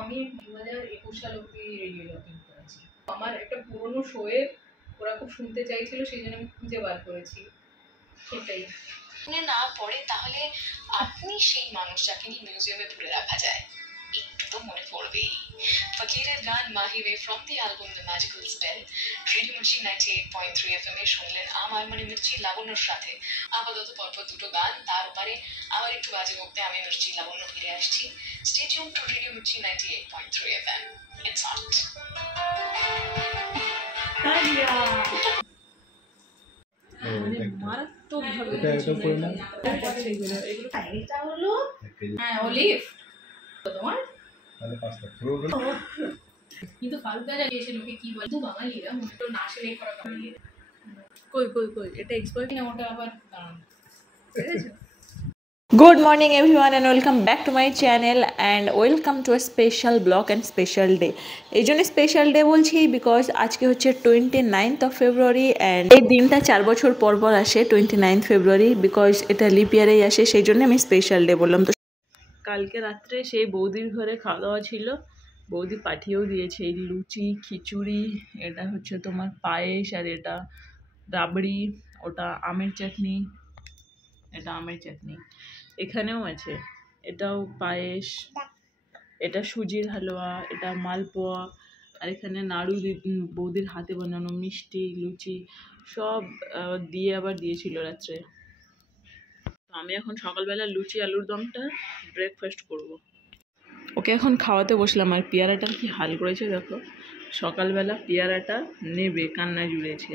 আমি 2021 সাল অবধি রেডিও জকিং করেছি। আমার একটা পুরনো শোয়ের ওরা খুব শুনতে চাইছিল, সেই জন্য আমি খুঁজে বার করেছি। সেটাই না পড়ে তাহলে আপনি সেই মানুষ যাকে নিয়ে মিউজিয়ামে পুরে রাখা যায়, একটু তো মনে পড়বেই। ফকিরের গান মাহিবে from the album the magical spell. Radio Mirchi 98.3 FM এ শুনলেন আমার মানে মির্চি লাবণ্যর সাথে। আপাতত পরপর দুটো গান, তার উপরে আবার একটু বাজে বকতে আমি মির্চি লাবণ্য ফিরে আসছি। Stay tune two radio Mirchi 98.3 FM। It's hot. এটা হলো অলিভ তোমার, কিন্তু ফালুদা জানি এসে লোকে কি বলে, বাঙালিরা মনে তো না সেলাই করা বাঙালিরা। কই কই কই এটা এক্সপার্ট না, ওটা আবার ঠিক আছে। Good morning everyone and welcome back to my channel and welcome to a special vlog and special day. এই জন্য স্পেশাল ডে বলছি বিকজ আজকে হচ্ছে 29th of February and এই দিনটা 4 বছর পর পর আসে 29th February বিকজ এটা লিপ ইয়ারেই আসে, সেই জন্য আমি স্পেশাল ডে বললাম। তো কালকে রাত্রে সেই বৌদির ঘরে খাওয়া দাওয়া ছিল, বৌদি পাঠিয়েও দিয়েছে এই লুচি খিচুড়ি, এটা হচ্ছে তোমার পায়েস, আর এটা রাবড়ি, ওটা আমের চাটনি, এটা আমের চাটনি, এখানেও আছে এটাও পায়েস, এটা সুজির হালুয়া, এটা মালপোয়া, আর এখানে নাড়ু বৌদির হাতে বানানো মিষ্টি লুচি সব দিয়ে আবার দিয়েছিল রাত্রে। আমি এখন সকালবেলা লুচি আলুর দমটা ব্রেকফাস্ট করব। ওকে এখন খাওয়াতে বসলাম, আর পেয়ারাটার কি হাল করেছে দেখো, সকালবেলা পেয়ারাটা নেবে কান্না জুড়েছে,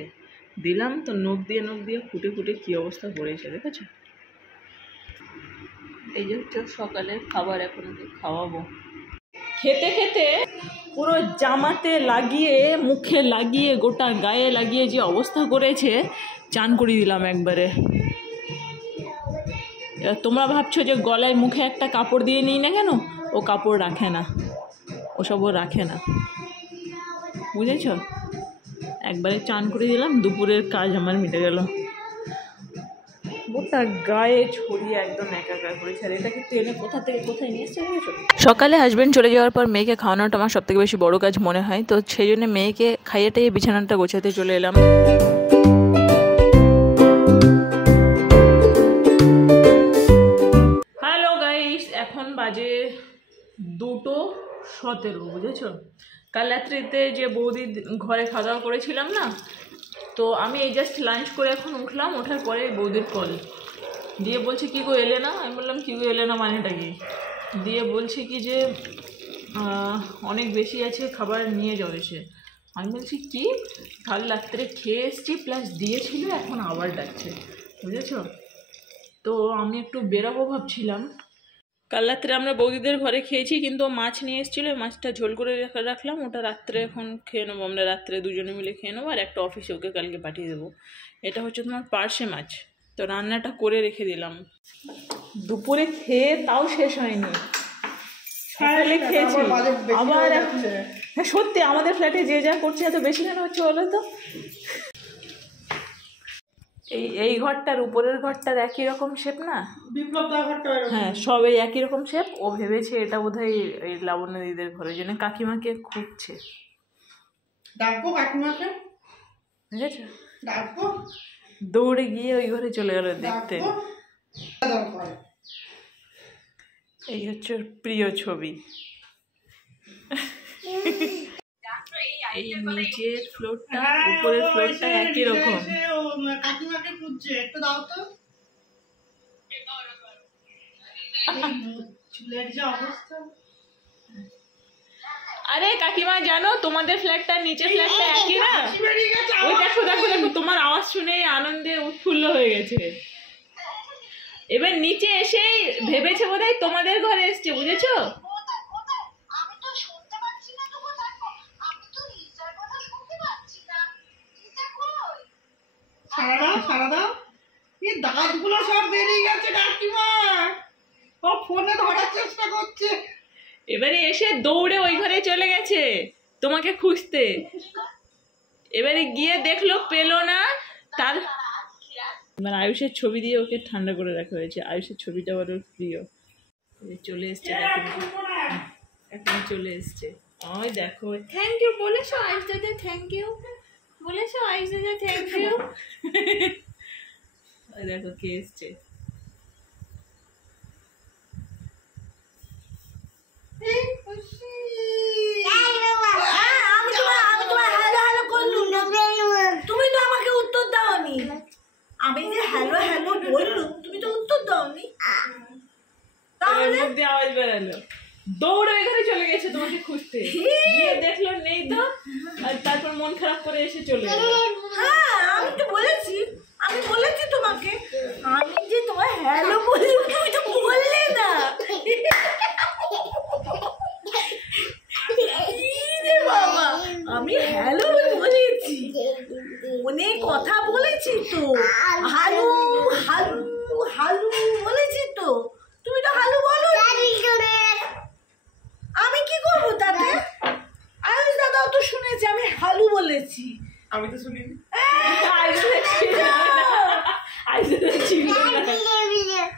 দিলাম তো নখ দিয়ে ফুটে ফুটে কী অবস্থা করেছে দেখেছো। এই যে হচ্ছে সকালের খাবার, এখন খাওয়াবো। খেতে খেতে পুরো জামাতে লাগিয়ে মুখে লাগিয়ে গোটা গায়ে লাগিয়ে যে অবস্থা করেছে, চান করিয়ে দিলাম একবারে। এবার তোমরা ভাবছো যে গলায় মুখে একটা কাপড় দিয়ে নিই না কেন, ও কাপড় রাখে না, ওসব ও রাখে না, বুঝেছ। একবারে চান করে দিলাম, দুপুরের কাজ আমার মিটে গেল। গোটা গায়ে ছড়িয়ে একদম একাকার করেছে, আর এটাকে ট্রেনে কোথা থেকে কোথায় নিয়ে এসেছে বুঝেছো। সকালে হাজব্যান্ড চলে যাওয়ার পর মেয়েকে খাওয়ানোটা আমার সবথেকে বেশি বড় কাজ মনে হয়, তো সেই জন্য মেয়েকে খাইয়ে টাইয়ে বিছানাটা গোছাতে চলে এলাম। হ্যালো গাইস, এখন বাজে 2:17, বুঝেছো। কাল রাত্রিতে যে বৌদির ঘরে খাওয়া দাওয়া করেছিলাম না, তো আমি এই জাস্ট লাঞ্চ করে এখন উঠলাম, ওঠার পরে বৌদির কল দিয়ে বলছে কী গো এলে না। আমি বললাম কী গো এলে না মানেটা কি, দিয়ে বলছে কি যে অনেক বেশি আছে খাবার নিয়ে যাও এসে। আমি বলছি কি, কাল রাত্রে খেয়ে এসছি প্লাস দিয়েছিল, এখন আবার ডাকছে, বুঝেছো। তো আমি একটু বেরোবো ভাবছিলাম। কাল রাত্রে আমরা বৌদিদের ঘরে খেয়েছি, কিন্তু মাছ নিয়ে এসেছিলো, মাছটা ঝোল করে রাখলাম, ওটা রাত্রে এখন খেয়ে নেবো আমরা, রাত্রে দুজনে মিলে খেয়ে নেবো, আর একটা অফিসে ওকে কালকে পাঠিয়ে দেবো। এটা হচ্ছে তোমার পার্শে মাছ, তো রান্নাটা করে রেখে দিলাম। দুপুরে খেয়ে তাও শেষ হয়নি, সকালে খেয়েছি আবার। হ্যাঁ সত্যি আমাদের ফ্ল্যাটে যে যা করছে এত বেশি কেন হচ্ছে বলো তো। এই ঘরটার উপরের ঘরটার একই রকম শেপ না, হ্যাঁ সব এই একই রকম শেপ। ও ভেবেছে এটা বোধহয় এই লাবণ্য দিদিদের ঘরের জন্য কাকিমাকে খুঁজছে। ডাকবো কাকিমাকে, বুঝেছো, ডাকবো, দৌড়ে গিয়ে ওই ঘরে চলে গেল দেখতে। এই হচ্ছে প্রিয় ছবি। এই নিচের ফ্লোরটা উপরের ফ্লোরটা একই রকম। কাকিমাকে খুঁজছে, একটু দাও তো। চুলের যে অবস্থা, আরে কাকিমা জানো তোমাদের ফ্ল্যাটটা নিচের ফ্ল্যাটটা একই না। ওই দেখো দেখো দেখো, তোমার আওয়াজ শুনে আনন্দে উৎফুল্ল হয়ে গেছে। এবার নিচে এসেই ভেবেছে বোধহয় তোমাদের ঘরে এসছে, বুঝেছো। সারা দাও, এই দাঁতগুলো সব বেরিয়ে গেছে কাকিমা, ও ফোনে ধরার চেষ্টা করছে। এবারে এসে দৌড়ে ওই ঘরে চলে গেছে তোমাকে খুঁজতে। এবারে গিয়ে দেখলো পেলো না, তার মানে আয়ুষের ছবি দিয়ে ওকে ঠান্ডা করে রাখা হয়েছে। আয়ুষের ছবিটা আবার ওর প্রিয়। চলে এসছে, চলে এসছে। ওই দেখো, থ্যাংক ইউ বলেছো আইস দাদা, থ্যাংক ইউ বলেছো আইস দাদা, থ্যাংক ইউ। ওই দেখো কে এসছে। তুমি তো আমাকে উত্তর দাওনি। আমি যে হ্যালো হ্যালো বললুম, তুমি তো উত্তর দাওনি। তাহলে আওয়াজ বেরালো, দৌড়ে এখানে চলে গেছে তোমাকে খুঁজতে, গিয়ে দেখলো নেই তো, আর তারপর মন খারাপ করে এসে চলে গেল। হ্যাঁ আমি তো বলেছি, আমি বলেছি তোমাকে, আমি যে তোমার হ্যালো বললুম, তুমি তো বললে না। বাবা, আমি হ্যালো বলেছি, অনেক কথা বলেছি তো, হালু হালু হালু বলেছি তো, তুমি তো হালু বলো। আমি কি করবো তাতে? আয়ুষ দাদাও তো শুনেছে আমি হালু বলেছি। আমি তো শুনিনি।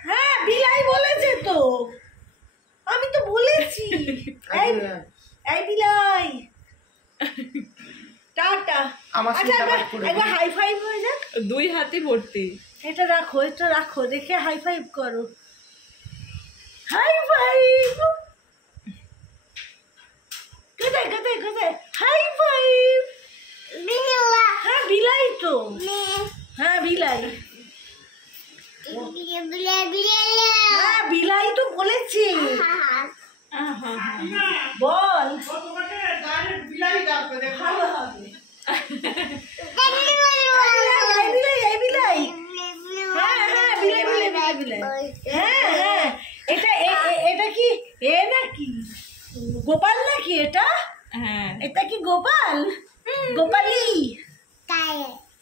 হ্যাঁ বিলাই বলেছে তো, আমি তো বলেছি। এই বিলাই, টাটা। আচ্ছা একবার হাই ফাইভ হয়ে যাক। দুই হাতে ভর্তি। এটা রাখো, এটা রাখো, দেখে হাই ফাইভ করো। High five. কোথায় কোথায় কোথায়? High five. হ্যাঁ বিলাই তো, হ্যাঁ বিলাই, হ্যাঁ বিলাই তো বলেছি। বল ভালো হবে। বিলাই, হ্যাঁ হ্যাঁ বিলাই বিলাই বিলাই বিলাই, হ্যাঁ হ্যাঁ। এটা কি এ নাকি গোপাল নাকি? এটা হ্যাঁ, এটা কি গোপাল? গোপালি,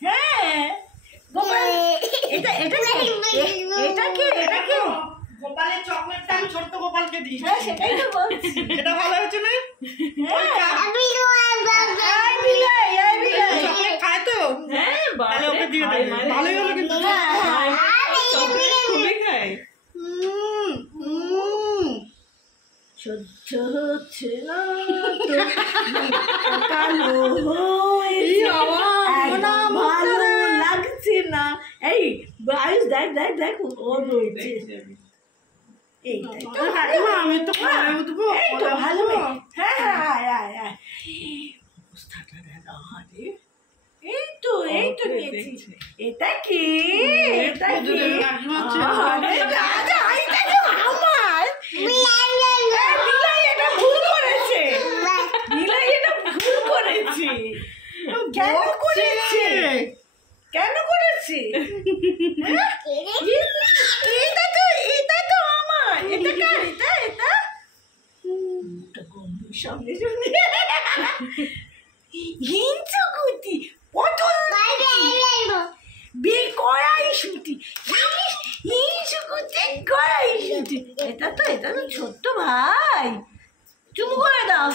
হ্যাঁ গোপাল। এটা এটা এটা কি? এটা কি গোপালের চকলেটটা আমি ছোট্ট গোপালকে দিই। হ্যাঁ সেটাই তো বলছি। এটা ভালো হয়েছে না? চকলেট খায় তো? হ্যাঁ, তাহলে ওকে দিয়ে দেবে। ভালোই হলো কিন্তু। খুবই খায়। সহ্য হচ্ছে না কালো ভালো লাগছে না। এই আয়ুষ দেখ দেখ দেখ, ও রয়েছে। আমি তো পরে উঠবো। ভালো, হ্যাঁ হ্যাঁ আয় আয় আয়। অবস্থাটা দেখা হারে, এই তো নিয়েছি। এটা কি? এটা কি? আমার বিলাই এটা ভুল করেছে, বিলাই এটা ভুল করেছে। কেন করেছে? কেন করেছে? এটা তো আমার। এটা কার? এটা গন্ধ সামনে সামনে। হিংসুকুতি, পটল কড়াইশুঁটি, হিংসুকুতি কড়াইশুঁটি। এটা তো ছোট্ট ভাই, চুপ করে দাও।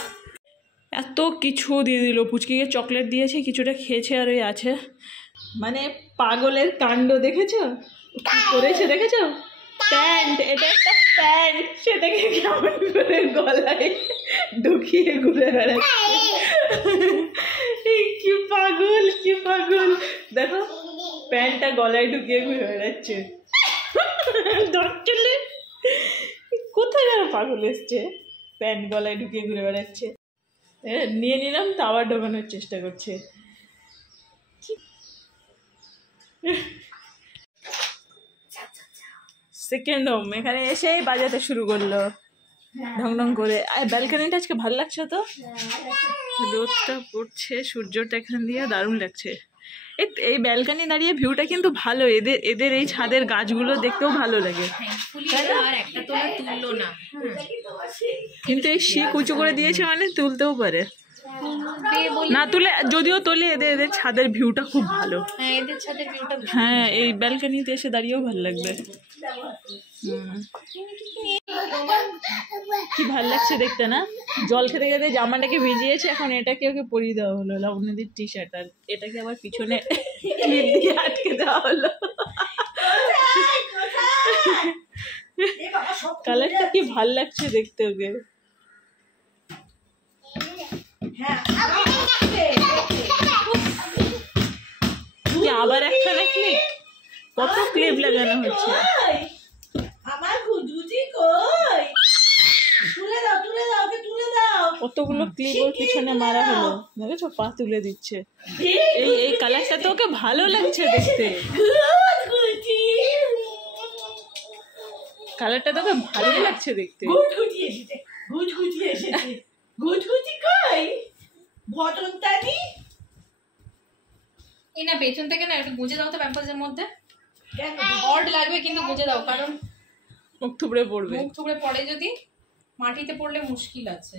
এত কিছু দিয়ে দিল, পুচকিকে চকলেট দিয়েছে, কিছুটা খেয়েছে আর ওই আছে। মানে পাগলের কাণ্ড দেখেছো কি করেছে? দেখেছো? প্যান্ট, এটা একটা প্যান্ট, সেটাকে কেমন করে গলায় ঢুকিয়ে ঘুরে বেড়াচ্ছে। কি পাগল, কি পাগল! দেখো প্যান্টটা গলায় ঢুকিয়ে ঘুরে বেড়াচ্ছে। চলে কোথায় যেন পাগল এসছে, প্যান্ট গলায় ঢুকিয়ে ঘুরে বেড়াচ্ছে। নিয়ে নিলাম তো আবার ঢোকানোর চেষ্টা করছে। সেকেন্ড হোম এখানে এসেই বাজাতে শুরু করলো ঢং ঢং করে। আর ব্যালকনিটা আজকে ভালো লাগছে তো, রোদটা পড়ছে, সূর্যটা এখান দিয়ে দারুণ লাগছে। এই ব্যালকনি দাঁড়িয়ে ভিউটা কিন্তু ভালো, এদের এই ছাদের গাছগুলো দেখতেও ভালো লাগে। কিন্তু এই শিক উঁচু করে দিয়েছে মানে তুলতেও পারে না, তুলে যদিও তোলে, এদের ছাদের ভিউটা খুব ভালো। হ্যাঁ এই ব্যালকনিতে এসে দাঁড়িয়েও ভালো লাগবে। কি ভালো লাগছে দেখতে না? জল খেতে খেতে জামাটাকে ভিজিয়েছে, এখন এটাকে ওকে পরিয়ে দেওয়া হলো, লাবণ্যদির টি শার্ট, আর এটাকে আবার পিছনে ক্লিপ দিয়ে আটকে দেওয়া হলো। কালারটা কি ভাল লাগছে দেখতে ওকে। কত ক্লিপ লাগানো হচ্ছে। কই? আমার গুজুজি কই? তুলে দাও ওকে তুলে দাও। কতগুলো ক্লিপ ওর পিছনে মারা হলো, দেখেছো পা তুলে দিচ্ছে। এই কালারটা তো ওকে ভালো লাগছে দেখতে, গুজুজি কালারটা তোকে ভালোই লাগছে দেখতে। গুজগুজি এসেছে গুজগুজি কই? ভটনতানি এই না পেছন থেকে না একটু গুঁজে দাও তো প্যাম্পাসের মধ্যে। কেন? অড লাগবে কিন্তু গুঁজে দাও, কারণ মুখ থুবড়ে পড়বে। মুখ থুবড়ে পড়ে যদি মাটিতে পড়লে মুশকিল আছে।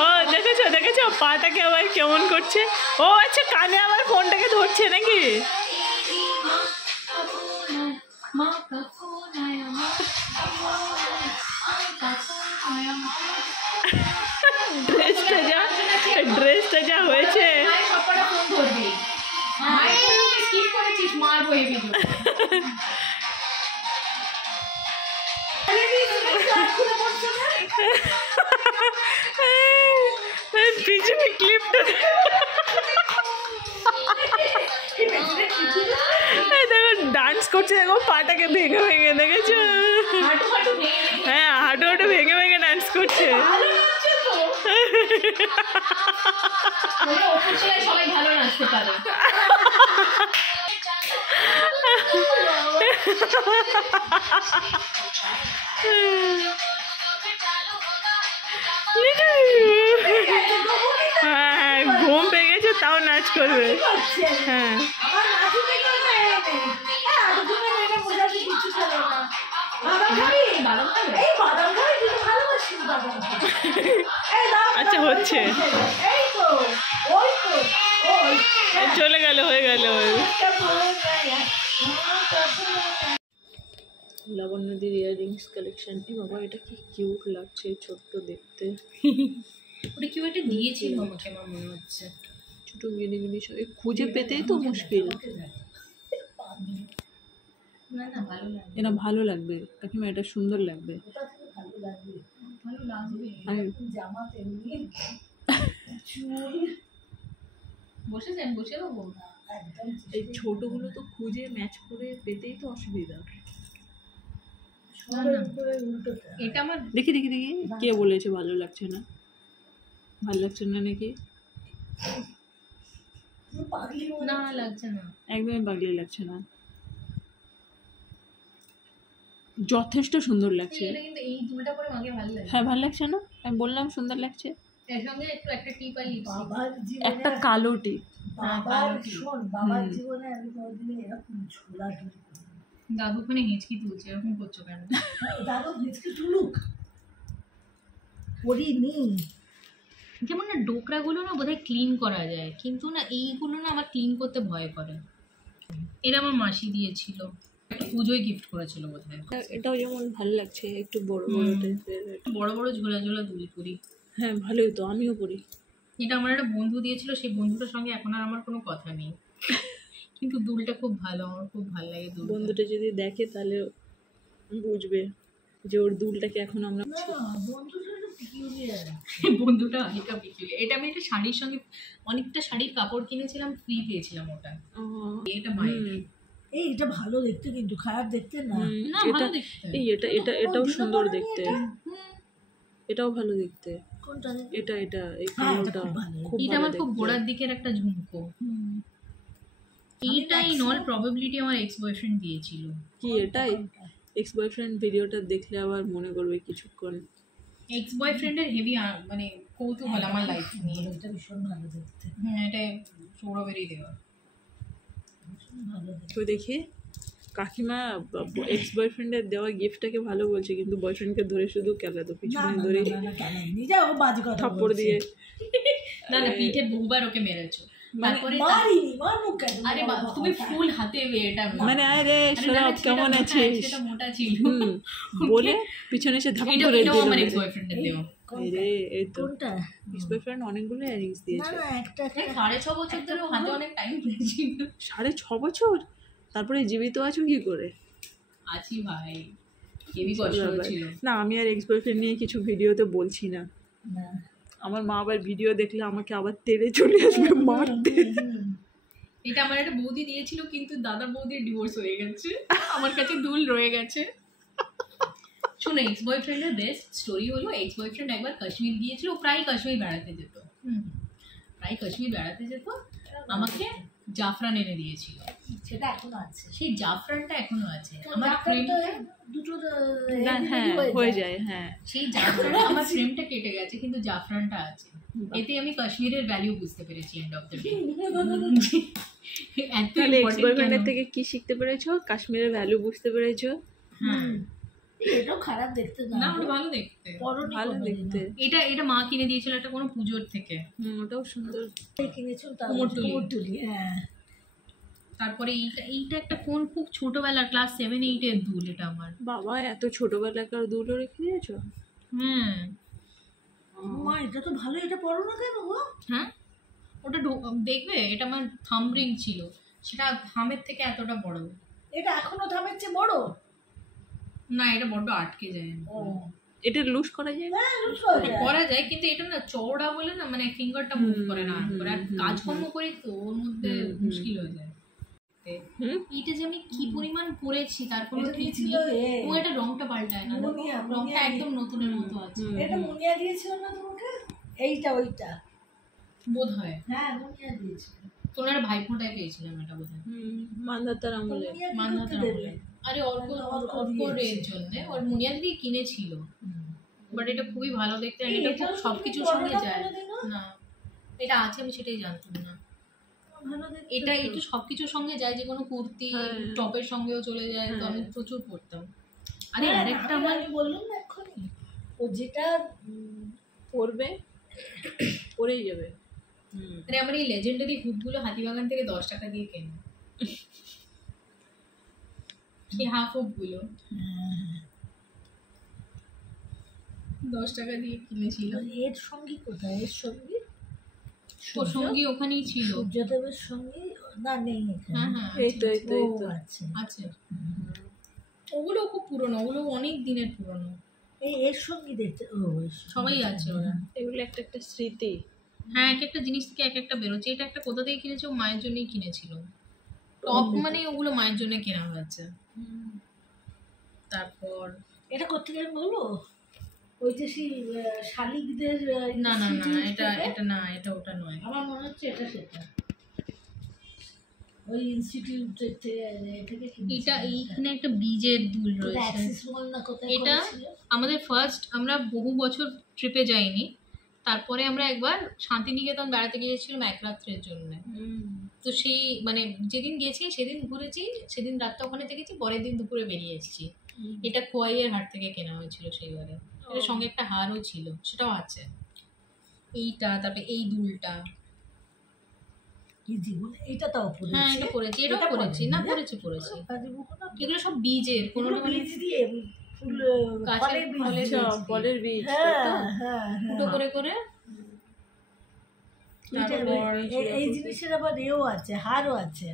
ও দেখেছো পাটাকে আবার কেমন করছে। ও আচ্ছা, কানে আবার ফোনটাকে ধরছে নাকি? ড্রেসটা যা হয়েছে। পিছনে ক্লিপটা দেখো ডান্স করছে, দেখো পাটাকে ভেঙে ভেঙে, দেখেছো? হ্যাঁ, হাঁটু ভেঙে ভেঙে ডান্স করছে। সবাই ভালো নাচতে পারে। হ্যাঁ, ঘুম পেয়ে গেছে তাও নাচ করবে। হ্যাঁ, আচ্ছা হচ্ছে, চলে গেল, হয়ে গেল। লাবণ্যদির ইয়াররিংস কালেকশন। এ বাবা, এটা কি কিউট লাগছে, ছোট্ট দেখতে। ওটা কেউ একটা দিয়েছিল আমাকে, আমার মনে হচ্ছে। ছোট গিনি সব খুঁজে পেতেই তো মুশকিল। না ভালো লাগবে, এটা ভালো লাগবে কাকিমা, এটা সুন্দর লাগবে। ভালো লাগবে। বসে দেবো। এই ছোটগুলো তো খুঁজে ম্যাচ করে পেতেই তো অসুবিধা। এটা আমার দেখি কে বলেছে ভালো লাগছে না? ভালো লাগছে না নাকি? না লাগছে না, একদমই পাগলি লাগছে না, যথেষ্ট সুন্দর লাগছে। এটা কিন্তু এই দুলটা পরে মাকে ভালো লাগে। হ্যাঁ, ভালো লাগছে না? আমি বললাম সুন্দর লাগছে। এর সঙ্গে একটু একটা টিপ আর একটা কালো টিপ। বাবার জীবনে আমি কোনোদিন এরকম ঝোলা ঢুকি। দাদু ওখানে হিঁচকি তুলছে, এরকম করছো কেন? দাদু হিঁচকি তুলুক, করিনি। যেমন না ডোকরাগুলো না বোধহয় ক্লিন করা যায়, কিন্তু না এইগুলো না আমার ক্লিন করতে ভয় করে। এটা আমার মাসি দিয়েছিল, একটা পুজোয় গিফট করেছিল বোধহয়। এটাও যেমন ভালো লাগছে, একটু বড় বড় টাইপের, বড় বড় ঝোলা ঝোলা দুল করি। হ্যাঁ ভালোই তো, আমিও পরি। এটা আমার একটা বন্ধু দিয়েছিল, সেই বন্ধুটার সঙ্গে এখন আর আমার কোনো কথা নেই, কিন্তু দুলটা খুব ভালো, আমার খুব ভালো লাগে দুল। বন্ধুটা যদি দেখে তাহলে বুঝবে যে ওর দুলটাকে এখন আমরা বন্ধুটা হালকা পিকুলিয়ার। এটা আমি একটা শাড়ির সঙ্গে, অনেকটা শাড়ির কাপড় কিনেছিলাম, ফ্রি পেয়েছিলাম ওটা। এটা মায়ের। এটা ভালো দেখতে, কিন্তু খারাপ দেখতে না। না ভালো দেখতে। এটাও সুন্দর দেখতে, এটাও ভালো দেখতে। কোনটা? এটা এই কালোটা খুব এটা ভালো আমার খুব দেখতে। গোড়ার দিকের একটা ঝুমকো। এইটা ইন অল প্রবাবিলিটি আমার এক্স বয়ফ্রেন্ড দিয়েছিল। কি এটাই? এক্স বয়ফ্রেন্ড ভিডিওটা দেখলে আবার মনে করবে কিছুক্ষণ। এক্স বয়ফ্রেন্ডের হেভি মানে কৌতূহল আমার লাইফ নিয়ে। এটা ভীষণ ভালো দেখতে, হ্যাঁ, এটা সৌরভেরই দেওয়া। ভালো দেখতে। তো দেখি কাকিমা এক্স বয়ফ্রেন্ডের দেওয়া গিফটটাকে ভালো বলছে, কিন্তু বয়ফ্রেন্ডকে ধরে শুধু কেলাতো, পিছনে ধরে থাপ্পড় দিয়ে। না পিঠে বহুবার ওকে মেরেছো। তারপরে আরে তুমি ফুল হাতে এটা মানে আরে সৌরভ কেমন আছিস সেটা মোটা ছিল বলে পিছনে এসে ধাক্কা করে দিল। আমার এক্স বয়ফ্রেন্ডের দেওয়া। রে এই তো কোনটা? এক্স বয়ফ্রেন্ড অনেকগুলো ইয়ারিংস না দিয়েছে। না একটা এই 6.5 বছর ধরে ও হাতে অনেক টাইম পেয়েছিল। 6.5 বছর, তারপরে জীবিত আছো কি করে? আছি ভাই, হেভি কষ্ট হচ্ছিল। না আমি আর এক্স বয়ফ্রেন্ড নিয়ে কিছু ভিডিওতে বলছি না, না আমার মা আবার ভিডিও দেখলে আমাকে আবার তেড়ে চলে আসবে মারতে। এটা আমার একটা বৌদি দিয়েছিল, কিন্তু দাদা বৌদির ডিভোর্স হয়ে গেছে, আমার কাছে দুল রয়ে গেছে। শোনো, এক্স বয়ফ্রেন্ডের বেস্ট স্টোরি হলো, এক্স বয়ফ্রেন্ড একবার কাশ্মীর গিয়েছিল, ও প্রায় কাশ্মীর বেড়াতে যেত, প্রায় কাশ্মীর বেড়াতে যেত, আমাকে জাফরান এনে দিয়েছিল। সেটা এখনো আছে। সেই জাফরানটা এখনো আছে আমার জাফরান ফ্রেন্ড। তো দুটো হ্যাঁ হয়ে যায়, হ্যাঁ। সেই জাফরানটা আমার ফ্রেমটা কেটে গেছে, কিন্তু জাফরানটা আছে। এতে আমি কাশ্মীরের ভ্যালু বুঝতে পেরেছি এন্ড অফ দ্য ডে। তাহলে এক্স বয়ফ্রেন্ডের থেকে কি শিখতে পেরেছো? কাশ্মীরের ভ্যালু বুঝতে পেরেছো? হ্যাঁ, এটাও খারাপ দেখতে না, না ওটা ভালো দেখতে, পরনি ভালো দেখতে। এটা মা কিনে দিয়েছিল একটা কোনো পুজোর থেকে। ওটাও সুন্দর। কিনেছো কুমোরটুলি। কুমোরটুলি, হ্যাঁ। তারপরে এইটা একটা কোন খুব ছোটবেলা ক্লাস 7-8 এর দুল, এটা আমার। বাবা এত ছোটবেলাকার দুলও রেখে দিয়েছো? হ্যাঁ মা এটা তো ভালো, এটা পরো না কেন গো? হ্যাঁ, ওটা দেখবে, এটা আমার থাম রিং ছিল, সেটা থামের থেকে এতটা বড়। এটা এখনো থামের চেয়ে বড়? না, এটা বড্ড আটকে যায়। ও এটা লুজ করা যায় না? হ্যাঁ, লুজ করা যায়। করা যায়, কিন্তু এটা না চওড়া বলে না, মানে ফিঙ্গারটা মুভ করে না, করে আর কাজকর্ম করি তো ওর মধ্যে মুশকিল হয়ে যায়। এইটা যে আমি কি পরিমাণ করেছি, তারপরে এটা ঠিক ছিল ও এটা রংটা পাল্টায় না, মুনিয়া, রংটা মুনিয়া। একদম নতুনের মতো আছে এটা মুনিয়া দিয়েছিল না তোমাকে? এইটা ওইটা? বোধ হয়। হ্যাঁ, মুনিয়া দিয়েছিল। তোমার ভাইফোঁটায় পেয়েছিলাম এটা বোধ হয়, মান্ধাতার আমলে। মুনিয়া কি মান্ধাতার করতে আমলে। দেবে? আরে অর্ক অর্কর দিয়েছে। এর জন্য ওর মুনিয়া দিদি কিনেছিল, বাট এটা খুবই ভালো দেখতে, আর এই, এটা এটাও খুব সবকিছুর তুমি সঙ্গে পরো না যায়। কোনোদিনও? না, এটা আছে আমি সেটাই জানতাম না। ভালো দেখতে এটা তো। একটু সবকিছুর সঙ্গে যায়, যে কোনো কুর্তি টপের সঙ্গেও চলে যায়, তো আমি প্রচুর পরতাম। আরে হ্যাঁ, আরেকটা আমি- আমার আমি বললাম না এক্ষুনি, ও যেটা পরবে পরেই যাবে। আরে আমার এই লেজেন্ডারি হুডগুলো হাতিবাগান থেকে 10 টাকা দিয়ে কেনে, এই হাফ হুডগুলো 10 টাকা দিয়ে কিনেছিল। এর সঙ্গী কোথায়? এর সঙ্গী ওর সঙ্গী ওখানেই ছিল। সূর্যদেবের সঙ্গী না, নেই এখানে। হ্যাঁ হ্যাঁ, এই তো এই তো এই ও তো। আচ্ছা, আছে। ওগুলো খুব পুরনো, ওগুলো অনেক দিনের পুরনো। এর সঙ্গী দেখতে, ও এর সঙ্গী। সবাই আছে ওরা। এগুলো একটা একটা স্মৃতি। হ্যাঁ, এক একটা জিনিস থেকে এক একটা বেরোচ্ছে। এটা একটা কোথা থেকে কিনেছে, ও মায়ের জন্যই কিনেছিল। টপ মানে ওগুলো মায়ের জন্য কেনা হয়েছে। তারপর এটা কোথেকে আমি বলবো? ওই যে সেই শালিকদের না না না, institute এটা থেকে? এটা না, এটা ওটা নয়। আমার মনে হচ্ছে এটা সেটা, ওই ইনস্টিটিউটের থেকে কিনেছি। এটা এইখানে একটা বীজের দুল ওটা রয়েছে। অ্যাক্সিস মল না কোথায় এটা করেছিল? আমাদের ফার্স্ট, আমরা বহু বছর ট্রিপে যাইনি, তারপরে আমরা একবার শান্তিনিকেতন বেড়াতে গিয়েছিলাম এক রাত্রের জন্য। তো সেই মানে যেদিন গেছি সেদিন ঘুরেছি, সেদিন রাতটা ওখানে থেকেছি, পরের দিন দুপুরে বেরিয়ে এসেছি। এটা কোয়াইয়ের হাট থেকে কেনা হয়েছিল সেইবারে। এটার সঙ্গে একটা হারও ছিল, সেটাও আছে। এইটা, তারপরে এই দুলটা, কি জীবন, এটা তাও পড়েছে। হ্যাঁ এটা পরেছি, এটাও এটা পরেছি, পরেনি, না না? পরেছি পরেছি। বাজিবুকো না? এগুলো সব বীজের, কোনোটা কোনোটা মানে বীজ দিয়ে ফুল গাছের ফলের বীজ ফলের দিয়ে। বীজ। বলের বীজ। হ্যাঁ হ্যাঁ ফুটো করে করে। এইটা- তারপর এই জিনিসের আবার এও আছে, হারও আছে।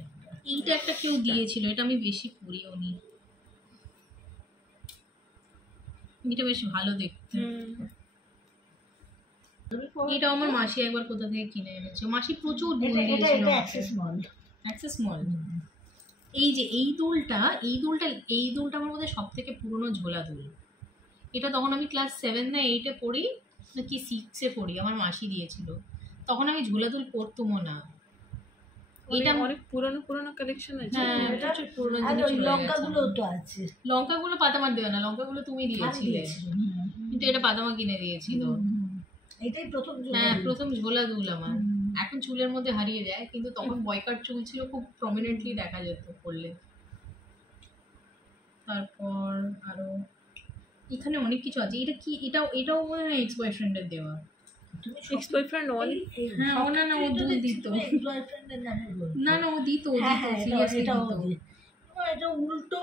এইটা একটা কেউ দিয়েছিল, এটা আমি বেশি পরিও নি। এটা বেশ ভালো দেখতে। এটা আমার মাসি একবার কোথা থেকে কিনে এনেছে। মাসি প্রচুর দুল এটা এটা দিয়েছিল এটা আমাকে। অ্যাক্সেস মল। অ্যাক্সেস মল। এই যে এই দুলটা আমার মধ্যে সব থেকে পুরনো ঝোলা দুল। এটা তখন আমি ক্লাস 7 না 8-এ পড়ি, নাকি 6-এ পড়ি, আমার মাসি দিয়েছিল। তখন আমি ঝোলা দুল পরতুমও না। এটা অনেক পুরনো পুরনো কালেকশন আছে। হ্যাঁ, প্রচুর পুরনো আর জিনিস ওই রয়ে লঙ্কাগুলো গেছে। তো আছে। লঙ্কাগুলো পাতামার দেবে না, লঙ্কাগুলো তুমি আমি দিয়েছিলে, দিয়েছিলাম, কিন্তু এটা পাতামা কিনে দিয়েছিল। এটাই প্রথম হ্যাঁ, প্রথম ঝোলা দুল আমার। এখন চুলের মধ্যে হারিয়ে যায়, কিন্তু তখন বয়কাট চুল ছিল, খুব প্রমিনেন্টলি দেখা যেত পড়লে। তারপর আরো এখানে অনেক কিছু আছে। এটা কি, এটাও মনে হয় এক্স বয়ফ্রেন্ডের দেওয়া। তুমি এক্স বয়ফ্রেন্ড হ্যাঁ, ও না, ও দুল দিত। বয়ফ্রেন্ডের নামে বলছো। না না, ও দিত, হ্যাঁ হ্যাঁ, সিরিয়াসলি এটাও দিত। দিত। ও, এটা উল্টো।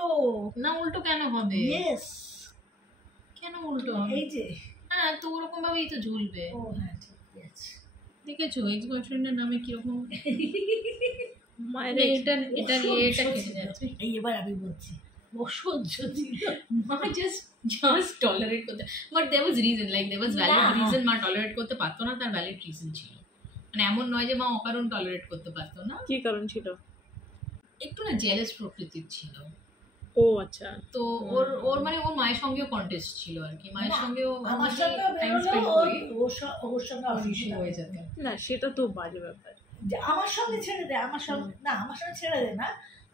না উল্টো কেন হবে? ইয়েস, কেন উল্টো হবে? এই যে না হ্যাঁ, তো ওরকম ভাবেই তো ঝুলবে। ও হ্যাঁ ঠিক আছে। দেখেছো এক্স বয়ফ্রেন্ডের নামে কিরকম মায়ের এটা এটা এটা কেটে যাচ্ছে। এই এবার আমি বলছি অসহ্য ছিল। মা জাস্ট টলারেট করতে, but there was reason, like there was valid reason. মা টলারেট করতে পারতো না, তার ভ্যালিড রিজন ছিল। মানে এমন নয় যে মা অকারণ টলারেট করতে পারতো না। কি কারণ ছিল? একটু না জেলাস প্রকৃতির ছিল। ও আচ্ছা। তো ওর মানে ওর মায়ের সঙ্গেও কন্টেস্ট ছিল আর কি, মায়ের সঙ্গেও আমার সঙ্গে টাইম বেরোলেও স্পেন্ড ওর করে ওর সঙ্গে খুশি হয়ে যেত। না সেটা তো বাজে ব্যাপার। যে আমার সঙ্গে ছেড়ে দে, আমার সঙ্গে না, আমার সঙ্গে ছেড়ে দে না,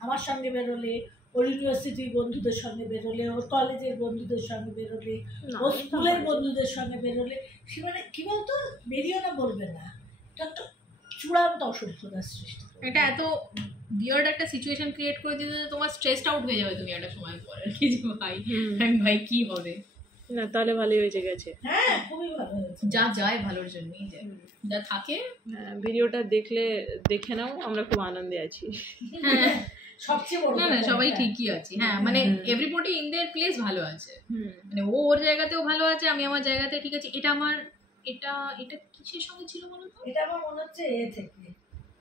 আমার সঙ্গে বেরোলে, ওর ইউনিভার্সিটির বন্ধুদের সঙ্গে বেরোলে, ওর কলেজের বন্ধুদের সঙ্গে বেরোলে, ওর স্কুলের বন্ধুদের সঙ্গে বেরোলে, সে মানে কি বলতো, বেরিয়েও না বলবে না, এটা একটা চূড়ান্ত অসভ্যতার সৃষ্টি করে। এটা এত বিয়ার্ড একটা সিচুয়েশন ক্রিয়েট করে দিতে যে তোমার স্ট্রেসড আউট হয়ে যাবে তুমি একটা সময় পরে, কি যে ভাই ভাই কি হবে। না তাহলে ভালোই হয়েছে গেছে। হ্যাঁ খুবই ভালো হয়েছে। যা যায় ভালোর জন্যই যায়, যা থাকে। ভিডিওটা দেখে নাও, আমরা খুব আনন্দে আছি। হ্যাঁ সবচেয়ে বড় না সবাই ঠিকই আছি। হ্যাঁ মানে এভরিবডি ইন দেয়ার প্লেস ভালো আছে। মানে ও ওর জায়গাতেও ভালো আছে, আমি আমার জায়গাতে ঠিক আছে। এটা আমার এটা কিসের সঙ্গে ছিল বলো তো? এটা আমার মনে হচ্ছে এ থেকে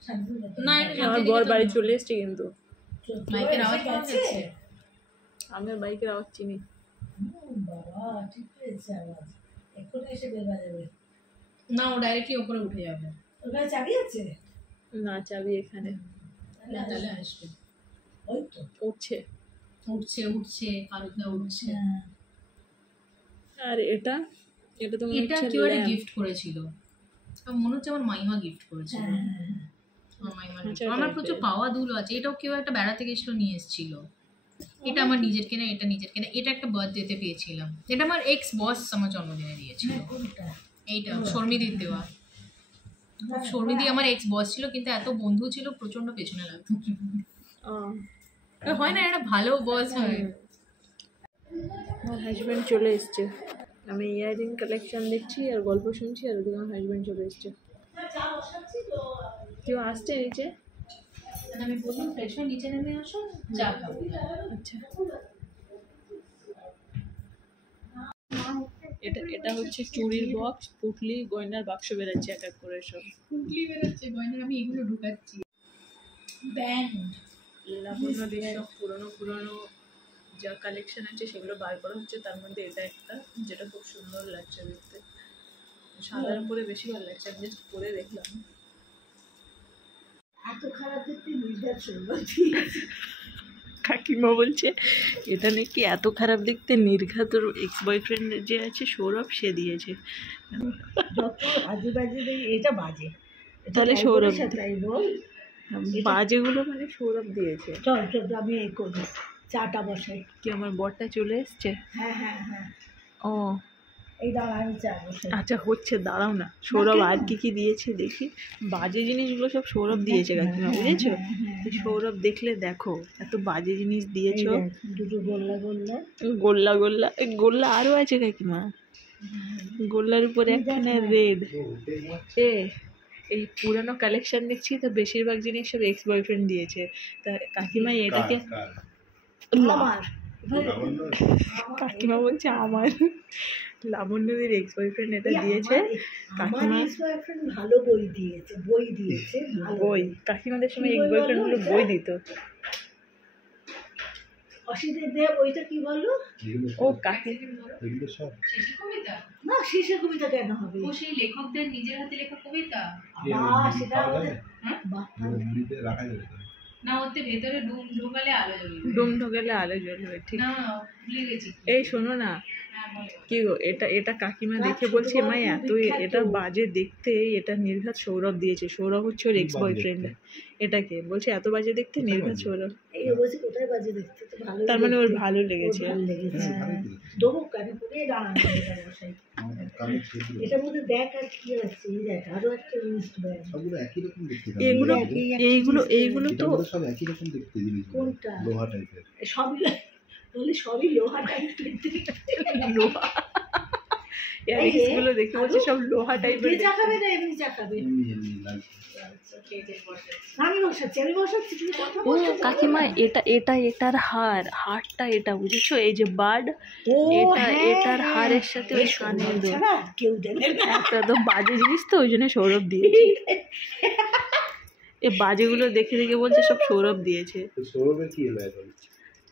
শান্তিনিকেতন। না এটা আমার বর বাড়ি চলে এসছে কিন্তু। মাইকের আওয়াজ পাওয়া যাচ্ছে। আমি বাইকের আওয়াজ চিনি। বাবা ঠিক পেয়েছে আওয়াজ, এক্ষুনি এসে বেরোয়া যাবে। না ও ডাইরেক্টলি উপরে উঠে যাবে। ওখানে চাবি আছে? না চাবি এখানে। না তাহলে আসবে। ওই তো উঠছে। উঠছে কারুদা উঠছে। আর এটা তো মনে এটা হচ্ছে কেউ একটা গিফট করেছিল, আমার মনে হচ্ছে আমার মাইমা গিফট করেছিল। আমার মাইমা আচ্ছা, আমার প্রচুর পাওয়া দুলো আছে। এটাও কেউ একটা বেড়াতে গেছিল নিয়ে এসেছিল। এটা আমার নিজের কেনা, এটা নিজের কেনা। এটা একটা বার্থডেতে পেয়েছিলাম। এটা আমার এক্স বস আমার জন্মদিনে দিয়েছিল। কোনটা? এইটা শর্মিদির দেওয়া। শর্মিদি আমার এক্স বস ছিল, কিন্তু এত বন্ধু ছিল প্রচন্ড পেছনে লাগতো। হয় না একটা ভালো বস হয়। আমার হাজব্যান্ড চলে এসছে। আমি ইয়াররিং কালেকশন দেখছি আর গল্প শুনছি, আর ওদিকে আমার হাজব্যান্ড চলে এসছে। কেউ আসছে নিচে? আমি বললাম ফ্রেশ হয়ে নিচে নেমে আসো, চা খাবো। আচ্ছা এটা হচ্ছে চুড়ির বক্স, পুটলি, গয়নার বাক্স বেরাচ্ছে এক এক করে সব। পুটলি বেরোচ্ছে গয়না, আমি এগুলো ঢুকাচ্ছি। ব্যান্ড লাবণ্যদের সব পুরনো যা কালেকশন আছে সেগুলো বার করা হচ্ছে। তার মধ্যে এটা একটা, যেটা খুব সুন্দর লাগছে দেখতে, সাদার উপরে বেশি ভালো লাগছে। আমি জাস্ট পরে দেখলাম। এত খারাপ দেখতে নির্ঘাত সুন্দর। কাকিমা বলছে এটা নাকি এত খারাপ দেখতে নির্ঘাত ওর এক্স বয়ফ্রেন্ড যে আছে সৌরভ সে দিয়েছে। যত আজে বাজে এটা বাজে, তাহলে সৌরভ তাই বল। বাজেগুলো মানে সৌরভ দিয়েছে। চল চল আমি এই করি, চাটা বসাই। কি আমার বরটা চলে এসছে? হ্যাঁ হ্যাঁ হ্যাঁ, ও এই দাঁড়া আমি চা বসাই। আচ্ছা হচ্ছে, দাঁড়াও না। সৌরভ আর কি দিয়েছে দেখি। বাজে জিনিসগুলো সব সৌরভ দিয়েছে কাকিমা, বুঝেছো? সৌরভ দেখলে দেখো এত বাজে জিনিস দিয়েছো। দুটো গোল্লা গোল্লা গোল্লা গোল্লা গোল্লা আরও আছে কাকিমা। গোল্লার উপরে একখানে রেড। এই পুরানো কালেকশন দেখছি তো বেশিরভাগ জিনিস সব এক্স বয়ফ্রেন্ড দিয়েছে। তা কাকিমা এটাকে আমার কাকিমা বলছে আমার লাবণ্যদের এক্স বয়ফ্রেন্ড এটা দিয়েছে। কাকিমা ভালো বই দিয়েছে, বই কাকিমাদের সময় এক্স বয়ফ্রেন্ড গুলো বই দিত। অসিতের দেয়া বইটা কি বলো? ও কাকি কবিতা না, শেষে কবিতা কেন হবে? ও সেই লেখকদের নিজের হাতে লেখা কবিতা। সেটা আমাদের না ওতে ভেতরে ডুম ঢোকালে আলো জ্বলবে। ডুম ঢোকালে আলো জ্বলবে, ঠিক। না ভুলে গেছি। এই শোনো না, কি গো, এটা কাকিমা দেখে বলছে মা এতই এটা বাজে দেখতে, এটা নির্ঘাত সৌরভ দিয়েছে। সৌরভ হচ্ছে ওর এক্স বয়ফ্রেন্ড। এটাকে বলছে এত বাজে দেখতে, নির্ঘাত সৌরভ। এই বলছে কোথায় বাজে দেখতে, তো ভালো, তার মানে ওর ভালো লেগেছে। দেবো কানে করে দাঁড়ানো বসাই। এটার মধ্যে দেখ আর কি আছে, এই দেখ আরো একটা লিস্ট দেখ। এইগুলো তো সব একই রকম দেখতে জিনিস। কোনটা? লোহা টাইপের। সবই বলে, সবই লোহা টাইপের। লোহা ইয়ারিংস গুলো দেখে বলছে সব লোহা টাইপের। চা খাবে না এমনি চা খাবে? আমি বসাচ্ছি তুমি কথা ও বলছো। কাকিমা, এটার হারটা এটা বুঝেছো, এই যে বার্ড, ও এটা হ্যাঁ, এটার হ্যাঁ। হারের সাথে ওই কানের দুল। ছাড়া কেউ দেবে না। একটা তো বাজে জিনিস, তো ওই জন্য সৌরভ দিয়েছে। এই বাজেগুলো দেখে দেখে বলছে সব সৌরভ দিয়েছে। সৌরভের কি হলো এখন?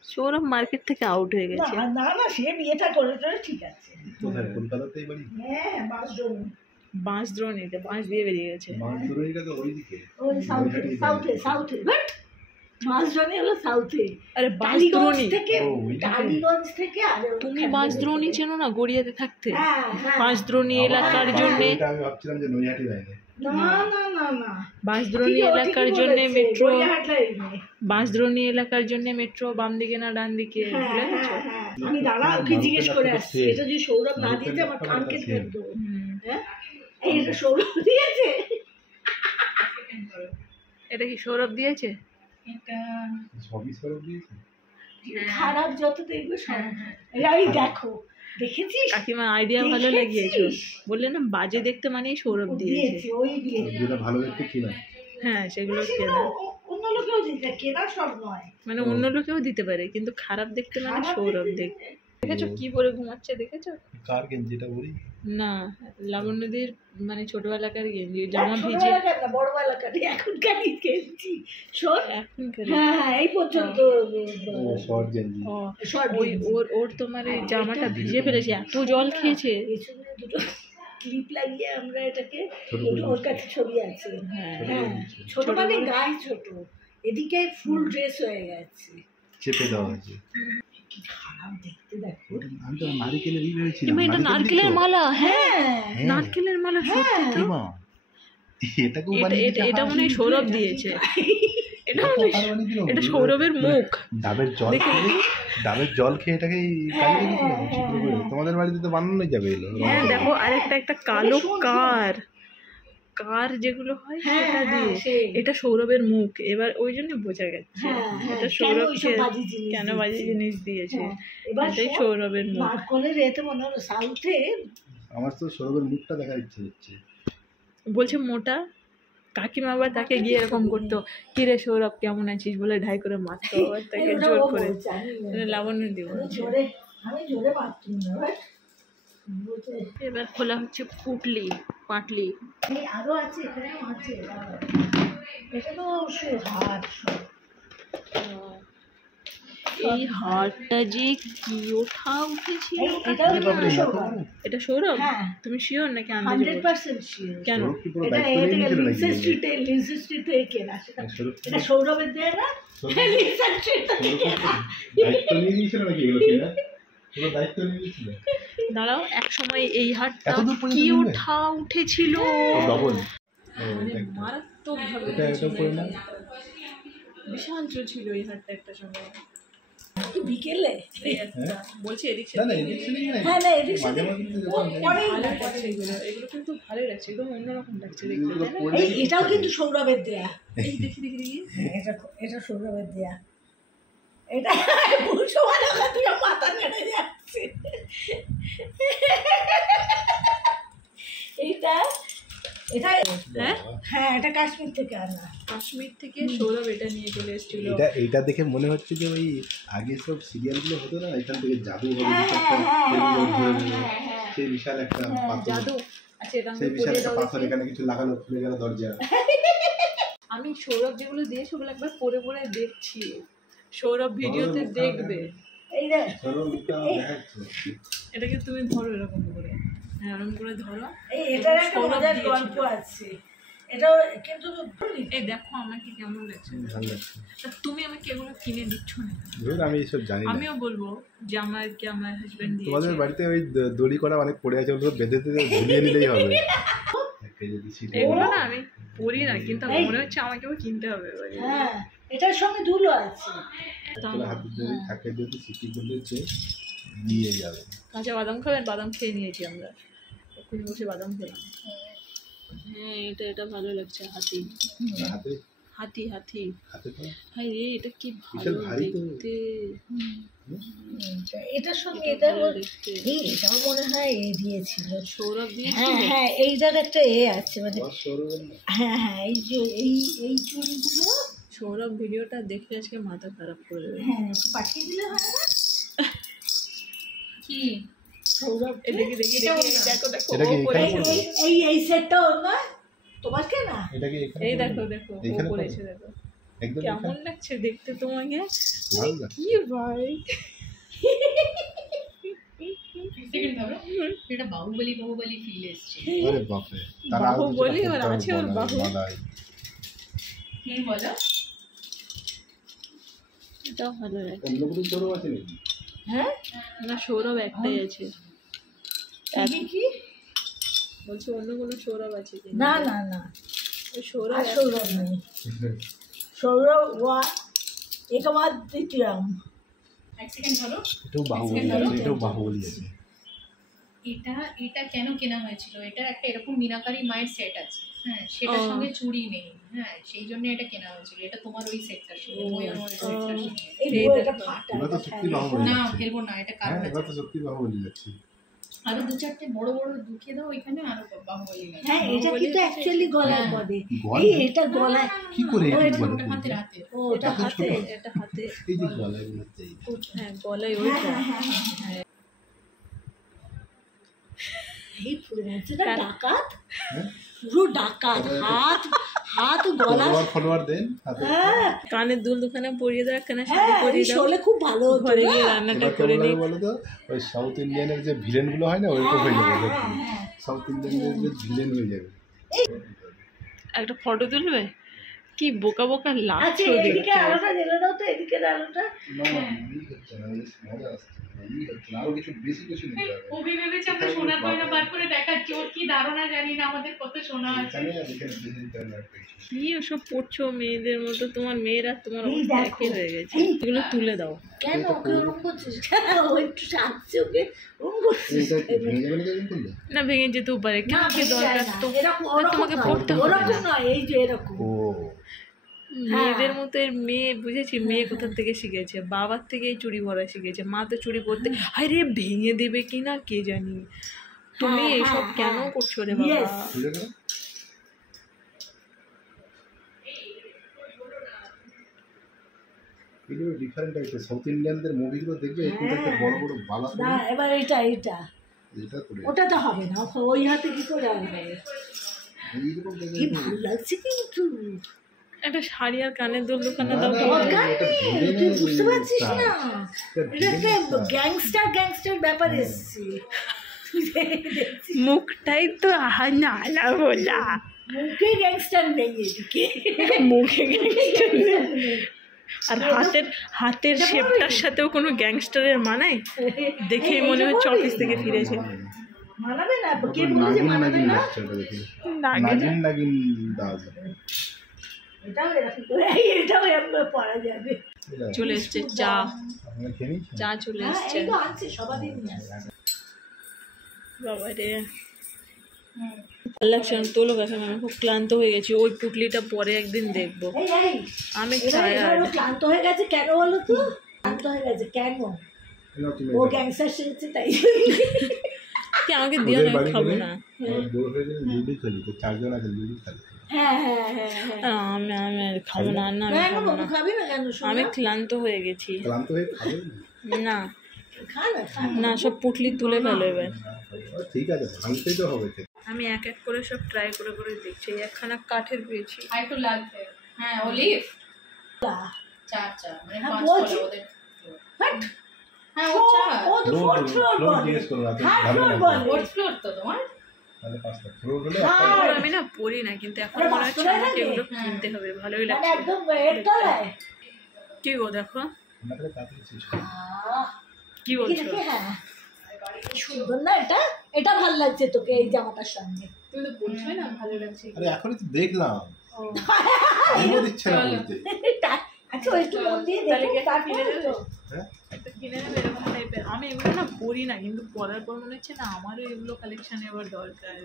সৌরভ মার্কেট থেকে আউট হয়ে গেছে। না না সে বিয়েটা করে ঠিক আছে। কোথায়? কলকাতাতেই বাড়ি? হ্যাঁ বাসডোম। বাঁশদ্রোণীতে বাঁশ দিয়ে বেরিয়ে গেছে। মাছদুরাইটা তো ওইদিকে। ওই সাউথে বাসডোমে হলো সাউথে। আরে টালিগঞ্জ বাঁশদ্রোণী, থেকে ও, ওইদিকে। টালিগঞ্জ থেকে আর তুমি বাঁশদ্রোণী চেনো না গড়িয়াতে থাকতে? হ্যাঁ হ্যাঁ। বাঁশদ্রোণী এলাকার জন্য, আমি ভাবছিলাম যে নৈহাটি লাইনে। না বাঁশদ্রোণী ঠিকই- ও এলাকার ঠিকই জন্য বলেছে, মেট্রো, গড়িয়াহাট লাইনে। বাঁশদ্রোণী এলাকার জন্য মেট্রো বাম দিকে না ডান দিকে, হ্যাঁ, ভুলে হ্যাঁ, গেছো? হ্যাঁ। আমি দাঁড়া ওকে জিজ্ঞেস করে আসছি, এটা যদি সৌরভ না দিয়েছে আমার কান কেটে ফেলতো। হ্যাঁ এই এটা সৌরভ দিয়েছে। এটা কি সৌরভ দিয়েছে? সবই সৌরভ দিয়েছে। খারাপ যত দেখবে সব। এই দেখো দেখেছিস কাকিমা আইডিয়া ভালো লাগিয়েছো, দেখেছিস? বললে না বাজে দেখতে মানেই সৌরভ দিয়েছে। দিয়েছে ওই দিয়েছে। যেটা ভালো দেখতে কিনা। হ্যাঁ সেগুলো সেগুলো কেনা, অন্য লোকেও দিতে কেনা সব নয়। মানে অন্য লোকেও দিতে পারে, কিন্তু খারাপ দেখতে মানে খারাপ সৌরভ দেখতে দেখতে। দেখেছো কি পরে ঘুমাচ্ছে, দেখেছো? কার গেঞ্জিটা বলি? না, লাবণ্যদের মানে ছোটবেলাকার গেঞ্জি, জামা ভিজে ছোটবেলাকার না বড়বেলাকার এখনকার খেয়েছি শোন। এখনকার। হ্যাঁ এই পর্যন্ত শর্ট গেঞ্জি। ও শর্ট ওই ওর তোমার এই জামাটা ভিজে ফেলেছে, এত জল খেয়েছে। পেছনে দুটো ক্লিপ লাগিয়ে আমরা এটাকে ছোট করে ওর কাছে ছবি আছে। হ্যাঁ হ্যাঁ ছোট মানে গায়ে ছোট, এদিকে ফুল ড্রেস হয়ে গেছে। চেপে দেওয়া হয়েছে। কি খারাপ দেখতে দেখো। আমি তো নারিকেলের ই ভেবেছিলাম। কিংবা এটা নারকেলের মালা। হ্যাঁ হ্যাঁ নারকেলের মালা, সত্যি তো। মা, এটাকেও এটা বানিয়ে এটা এটা মনে হয় সৌরভ দিয়েছে। এটা মনে হয় আর বানিয়ে দিল? এটা সৌরভের মুখ। ডাবের জল খেয়ে এটাকে কালিয়ে দিয়েছিল ছিদ্র করে। তোমাদের বাড়িতে তো বানানোই যাবে এলো। হ্যাঁ দেখো, আরেকটা একটা কালো কার যেগুলো হয় হ্যাঁ, সেটা হ্যাঁ, দিয়ে, সেই। এটা সৌরভের মুখ। এবার ওই জন্য বোঝা গেছে হ্যাঁ, হ্যাঁ, এটা কেন সৌরভ ওইসব বাজে জিনিস কেন দিচ্ছে? বাজে জিনিস দিয়েছে। হ্যাঁ, এবার এটাই শোন, সৌরভের মুখ। নারকলের এতে মনে হলো সাউথে আমার তো সৌরভের মুখটা দেখার ইচ্ছে হচ্ছে। বলছে মোটা, কাকিমা আবার তাকে গিয়ে এরকম করতো, কিরে সৌরভ কেমন আছিস বলে ঢাই করে মারতো, আবার তাকে ওটা জোর ও করে। বলছে, আমি বলছি। লাবণ্য দিব। আমি জোরে পারতুম না ভাই। বলছে, এবার খোলা হচ্ছে পাটলি। এই আরো আছে এখানেও আছে দাঁড়াও। এটা তো হাট সব। এই হারটা যে কি উঠেছিল। এটাও বাপরে, কিন্তু এত সৌরভ। বড়? এটা সৌরভ? হ্যাঁ। তুমি শিওর নাকি আন্দাজে বলছো? 100% sure। কেন? সৌরভ কি পুরো এটা দায়িত্ব নিয়ে নিয়েছিল নাকি? লিন্সে স্ট্রিটে কেনা সেটা। সৌরভ এটা সৌরভের দেয় না? লিন্সে স্ট্রিটে কেনা। দায়িত্ব নিয়ে নিয়েছিল নাকি এগুলো কেনা? পুরো দায়িত্ব নিয়ে নিয়েছিল। দাঁড়াও, এক সময় এই হারটা এতদূর পর্যন্ত কি নেবে? উঠেছিল। ডবল। মারাত্মক ভাবে এটা করে না। বিশাল ছিল এই হারটা একটা সময়। কি বিকেলে? এই একটা বলছি এদিক না না, এদিক সেদিক না। হ্যাঁ না এদিক মাঝে সেদিক। মাঝে তো ও যখন পরেই ভালো লাগে। লাগছে এগুলো কিন্তু ভালোই লাগছে, একদম অন্যরকম লাগছে দেখতে, এগুলো তাই না? পড়লে এটাও কিন্তু সৌরভের দেয়া। এই দেখি এটা সৌরভের দেয়া। এটা সমান তুই মাথা নেড়ে যাচ্ছে। এটা হ্যাঁ হ্যাঁ এটা কাশ্মীর থেকে আনা। কাশ্মীর থেকে সৌরভ এটা নিয়ে চলে এসেছিল। এটা দেখে মনে হচ্ছে যে ওই আগে সব সিরিয়ালগুলো হতো না, এখান থেকে জাদু হবে হ্যাঁ, কিছু একটা, হ্যাঁ, এগুলো হ্যাঁ, ধরে নেবে। হ্যাঁ, হ্যাঁ। সেই বিশাল একটা পাথর, জাদু আচ্ছা, এটা সেই আমাকে বিশাল পরিয়ে একটা দাও পাথর, দেখি। এখানে কিছু লাগানো, খুলে গেল দরজা। আমি সৌরভ যেগুলো দিয়েছি ওগুলো একবার পরে পরে দেখছি, সৌরভ ভিডিওতে দেখবে। এই রে সৌরভ মুখটা দেখাচ্ছে। এটাকে তুমি ধরো এরকম করে, হ্যাঁ এরকম করে ধরো। এটার একটা সৌরভ মজার দিয়েছিল। গল্প আছে। এটাও কিন্তু এই দেখো আমাকে কেমন লাগছে। ভালো লাগছে। তা তুমি আমাকে এগুলো কিনে দিচ্ছ না? ধুর, আমি এইসব জানি না। আমিও বলবো যে আমাকে আমার হাজবেন্ড তোমাদের দিয়েছে। বাড়িতে ওই দড়ি করা অনেক পড়ে আছে, ওগুলো বেঁধে টেঁধে ঝুলিয়ে নিলেই হবে। একটা যদি ছিটে এগুলো না আমি পরি না, কিন্তু আমার মনে হচ্ছে আমাকেও কিনতে হবে এবারে। হ্যাঁ এটার সঙ্গে দুলো আছে। তাহলে হাতে যদি থাকে, যদি সিটি করলে হচ্ছে দিয়ে যাবে। কাঁচা বাদাম খাবেন? বাদাম খেয়ে নিয়েছি আমরা, ওখানে বসে বাদাম খেলাম। হ্যাঁ এটা ভালো লাগছে। হাতি হাতে হাতি হাতি হাতে তো হাই রে, এটা কি ভালো বিশাল ভারী তো। দেখতে। এটার সঙ্গে এটা এটাও মনে হয় এ দিয়েছিল। সৌরভ হ্যাঁ হ্যাঁ, এইটার একটা এ আছে মানে। হ্যাঁ হ্যাঁ, এই যে এই চুড়িগুলো। সৌরভ ভিডিওটা দেখে আজকে মাথা খারাপ করে দেবে। হ্যাঁ, পাঠিয়ে দিলে হয় না? কি সৌরভ দেখি দেখি দেখি, দেখো দেখো, এটা কি এখানে পড়বে? এই সেটটা ওর না তোমাকে না? এটা কি এখানে এই পড়বে? দেখো দেখো, ও এখানে করেছে পড়বে? দেখো একদম কেমন এখানে? লাগছে দেখতে তোমাকে। ভালো লাগছে। কি ভাই, সেকেন্ড হবে এটা বাহুবলী বাহুবলী ফিল এসছে। আরে বাপরে, তার আগে বাহুবলী যেটা আর করতে আছে হবে ওর বাহু। মালাই। কি বলো? এটাও ভালো লাগে অন্য কোনো ছোট আছে নাকি? হ্যাঁ, না, সৌরভ একটাই আছে। কি বলছি অন্য কোনো সৌরভ আছে কি? না না না, ওই সৌরভ আর সৌরভ নেই। সৌরভ একবার দ্বিতীয়ম। এক সেকেন্ড ধরো। এটাও বাহুবলী আছে, এটাও বাহুবলী আছে। এটা কেন কেনা হয়েছিল? এটার একটা এরকম মিনাকারি মায়ের সেট আছে, হ্যাঁ, সেটার সঙ্গে চুড়ি নেই, হ্যাঁ, সেই জন্য এটা কেনা হয়েছিল। এটা তোমার ওই সেটটার সঙ্গে, ওই সেটটার সঙ্গে। এই বইটা ফাটা। এবার তো সত্যি বাহুবলী না যাচ্ছে। ফেলবো না, এটা কারণ হ্যাঁ, এবার আছে। তো সত্যি বাহুবলী যাচ্ছে। আরো দু চারটে বড় বড় দুঃখে দাও ওইখানে, আরো বাহুবলী লাগে। হ্যাঁ, এটা কিন্তু অ্যাকচুয়ালি গলায় পড়ে। গলায়? এটা গলায়। কি করে ও, এই এটা গলায় ওটা পড়বে? হাতের হাতে। ও, ওটা এত ছোট? হাতে। এটা হাতে। এই যে গলায় বলতে হ্যাঁ, গলায় ওই হ্যাঁ হ্যাঁ হ্যাঁ। এই পুরো এটা ডাকাত, হ্যাঁ? পুরো ডাকাত। হাত গলা। ফলোয়ার দেন হাতে। হ্যাঁ কানের দুল দুখানে পরিয়ে দাও, একখানে শাড়ি হ্যাঁ, পরিয়ে এই দাও, শোলে খুব ভালো হতো ঘরে না? গিয়ে রান্নাটা এবার করে কেমন নিই। লাগে বলো তো, ওই সাউথ ইন্ডিয়ানের যে ভিলেন গুলো হয় না, ওইরকম হয়ে যাবে দেখুন। সাউথ ইন্ডিয়ানের যে ভিলেন হয়ে যাবে। একটা ফটো তুলবে? কি বোকা বোকা আচ্ছা, লাগছে এদিকে দেখতে। আলোটা জ্বেলে দাও তো, এদিকে আলোটা। না এই হচ্ছে না, বেশ মজা আসছে না, এই হচ্ছে না, আরো কিছু বেশি কিছু নিতে হবে। ওবি ভেবেছে আমরা সোনার গয়না বার করে দেখাচ্ছি, ওর কি ধারণা জানি না আমাদের কত সোনা আছে। এখানে আর এখানে বেশি নিতে হবে আর কিছু। কি ওসব পড়ছো মেয়েদের মতো? তোমার মেয়েরা তোমার এই অবস্থা দেখো। একই হয়ে গেছে। এগুলো তুলে দাও। কেন ওকে ওরকম করছিস? ও একটু সাজছে, ওকে ওরকম করছিস। এইটা কি ভেঙে যাবে না এরকম করলে? না, ভেঙে যেতেও পারে, না, কেন কি ভেঙে দরকার যায় না। তো? এরকম তোমাকে নয়, পড়তে হবে ওরকম না। নয়, এই যে এরকম। ও মেয়েদের মতো এর মেয়ে, বুঝেছি মেয়ে কোথা থেকে শিখেছে? বাবার থেকে এই চুড়ি পরা শিখেছে। মা তো চুড়ি পরতে আরে ভেঙে দেবে কি না কে জানি। তুমি হ্যাঁ, এইসব হ্যাঁ, কেন হ্যাঁ। করছো রে বাবা? Yes. খুলে গেল? এগুলো ডিফারেন্ট টাইপের সাউথ ইন্ডিয়ানদের মুভিগুলো দেখবে, একটু একটা বড় বড় বালা না, পরে এবার এটা এটা করে ওটা তো হবে না, ওই হাতে কি করে হবে? এইরকম দেখবে কি ভালো লাগছে কিন্তু। একটা শাড়ি আর কানের দুল দোকানে দাও। দরকার নেই, তুই বুঝতে পারছিস না? এটা একটা গ্যাংস্টার ব্যাপার এসছে। মুখটাই তো না না বলা, মুখে গ্যাংস্টার নেই এদিকে। মুখে গ্যাংস্টার নেই। আর হাতের শেপটার সাথেও কোনো গ্যাংস্টারের মানায়? দেখেই মনে হচ্ছে অফিস থেকে ফিরেছে। মানাবে না, কে বলেছে মানাবে না? নাগিন দাস এটাও এরকম করে, এটাও এরকম পড়া যাবে। চলে এসছে চা, আপনারা খেয়ে নিয়েছেন? চা চলে হ্যাঁ, এসছে। এই তো আনছে, সবারই নিয়ে আসছে। বাবা রে, ভালো লাগছে না, তোলো গেছে। আমি খুব ক্লান্ত হয়ে গেছি। ওই পুটলিটা পরে একদিন দেখবো। এই আমি এবার টায়ার্ড। ও ক্লান্ত হয়ে গেছে কেন বলো তো? ক্লান্ত হয়ে গেছে কেন? এবার তুমি ও গ্যাংস্টার শিখেছে তাই। কি আমাকে দিও ওদের না, বাড়ি খাবো গেলে না। আমার বোর হয়ে গেলে লুডু খেলি, তো চারজন আছে লুডু খেলে। হ্যাঁ হ্যাঁ হ্যাঁ হ্যাঁ। আমি আর খাবো না, না আমি কেন খাবো বাবু না। খাবি না কেন? শোনা? আমি ক্লান্ত হয়ে গেছি। ক্লান্ত হয়ে খাবে না খা না, খা না। না, সব পুটলি তুলে ফেলো এবার। ঠিক আছে, ভাঙতেই তো হবে খেতে। আমি এক এক করে সব ট্রাই করে করে দেখছি। একখানা কাঠের পেয়েছি। আর একটু লাগবে, হ্যাঁ অলিভ চার মানে হ্যাঁ, 5 বলছি। কলা ওদের। বাট হ্যাঁ ও চা ও তো ফোর্থ ফ্লোর বলে। জিজ্ঞেস করো না, থার্ড ভালো ফ্লোর না। বলে। ফোর্থ ফ্লোর তো তোমার। তাহলে পাঁচটা ফ্লোর হলে হ্যাঁ। এবার আমি না পড়ি না, কিন্তু এখন আরে মনে হচ্ছে বাস্তবে আমাকে লাগে? এগুলো কিনতে হবে। ভালোই মানে লাগছে। একদম এর তলায়। কি গো দেখো, আপনাদের তাড়াতাড়ি শেষ করো। আহ, কি দেখি বলছো? দেখি, হ্যাঁ সুন্দর না এটা? এটা ভালো লাগছে তোকে এই জামাটার সঙ্গে। তুমি তো বলছোই না ভালো লাগছে। আরে এখনই তো দেখলাম, আমিও দিচ্ছে না বলতে। আচ্ছা ওই একটু মন দিয়ে তাহলে কি দেখে একটা তারপরে কিনে তো। হ্যাঁ একটা কিনে নেবে এরকম টাইপের। আমি এগুলো না পড়ি না, কিন্তু পরার পর মনে হচ্ছে না আমারও এগুলো কালেকশন এবার দরকার।